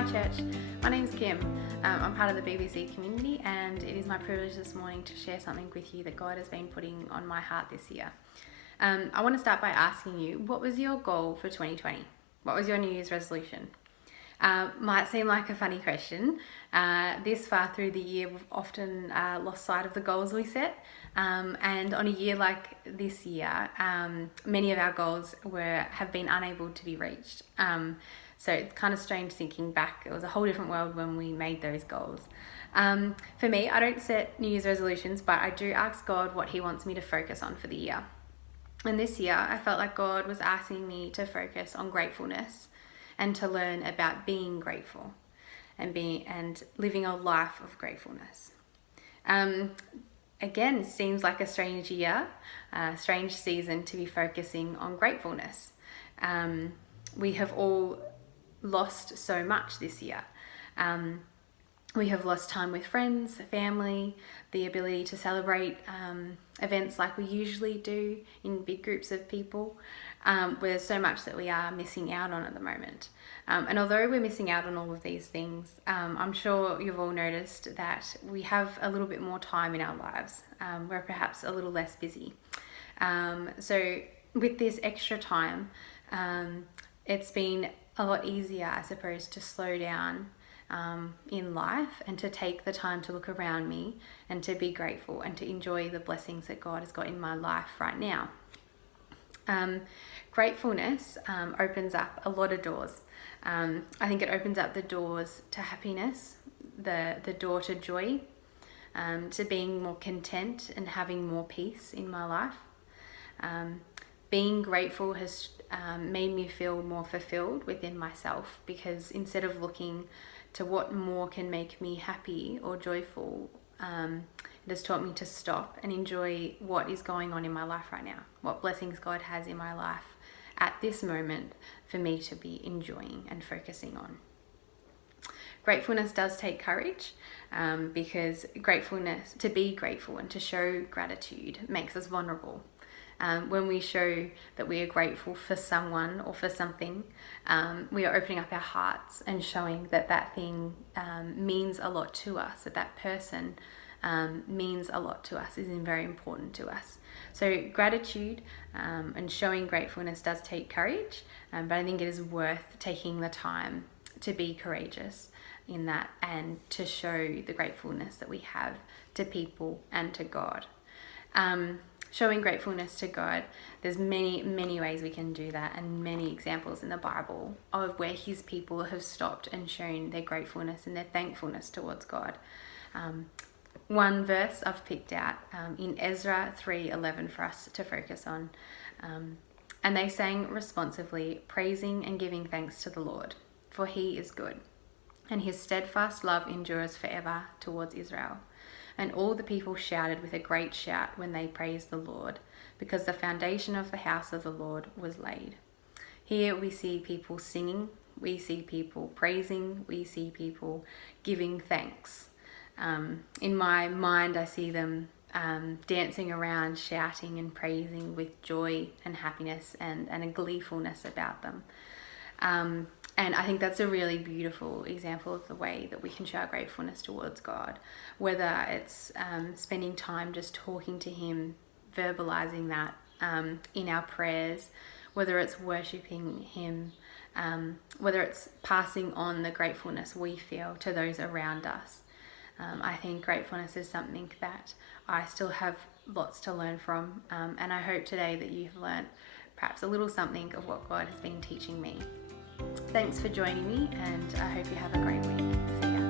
Hi church, my name's Kim. I'm part of the BBC community and it is my privilege this morning to share something with you that God has been putting on my heart this year. I want to start by asking you, what was your goal for 2020? What was your New Year's resolution? Might seem like a funny question. This far through the year, we've often lost sight of the goals we set. And on a year like this year, many of our goals have been unable to be reached. So it's kind of strange thinking back. It was a whole different world when we made those goals. For me, I don't set New Year's resolutions, but I do ask God what He wants me to focus on for the year. And this year, I felt like God was asking me to focus on gratefulness and to learn about being grateful and living a life of gratefulness. Again, seems like a strange year, a strange season to be focusing on gratefulness. We have all lost so much this year. We have lost time with friends, family, the ability to celebrate events like we usually do in big groups of people. There's so much that we are missing out on at the moment. And although we're missing out on all of these things, I'm sure you've all noticed that we have a little bit more time in our lives. We're perhaps a little less busy. So with this extra time, it's been a lot easier, I suppose, to slow down in life and to take the time to look around me and to be grateful and to enjoy the blessings that God has got in my life right now. Gratefulness opens up a lot of doors. I think it opens up the doors to happiness, the door to joy, to being more content and having more peace in my life. Being grateful has made me feel more fulfilled within myself, because instead of looking to what more can make me happy or joyful, it has taught me to stop and enjoy what is going on in my life right now, what blessings God has in my life at this moment for me to be enjoying and focusing on. Gratefulness does take courage, because to be grateful and to show gratitude makes us vulnerable. When we show that we are grateful for someone or for something, we are opening up our hearts and showing that thing means a lot to us, that person means a lot to us, is very important to us. So gratitude and showing gratefulness does take courage, but I think it is worth taking the time to be courageous in that and to show the gratefulness that we have to people and to God. Showing gratefulness to God, there's many, many ways we can do that, and many examples in the Bible of where His people have stopped and shown their gratefulness and their thankfulness towards God. One verse I've picked out in Ezra 3:11 for us to focus on. And they sang responsively, praising and giving thanks to the Lord, for He is good, and His steadfast love endures forever towards Israel. And all the people shouted with a great shout when they praised the Lord, because the foundation of the house of the Lord was laid. Here we see people singing, we see people praising, we see people giving thanks. In my mind, I see them dancing around, shouting and praising with joy and happiness and a gleefulness about them. And I think that's a really beautiful example of the way that we can show our gratefulness towards God, whether it's spending time just talking to Him, verbalizing that in our prayers, whether it's worshiping Him, whether it's passing on the gratefulness we feel to those around us. I think gratefulness is something that I still have lots to learn from, and I hope today that you've learned perhaps a little something of what God has been teaching me. Thanks for joining me, and I hope you have a great week. See ya.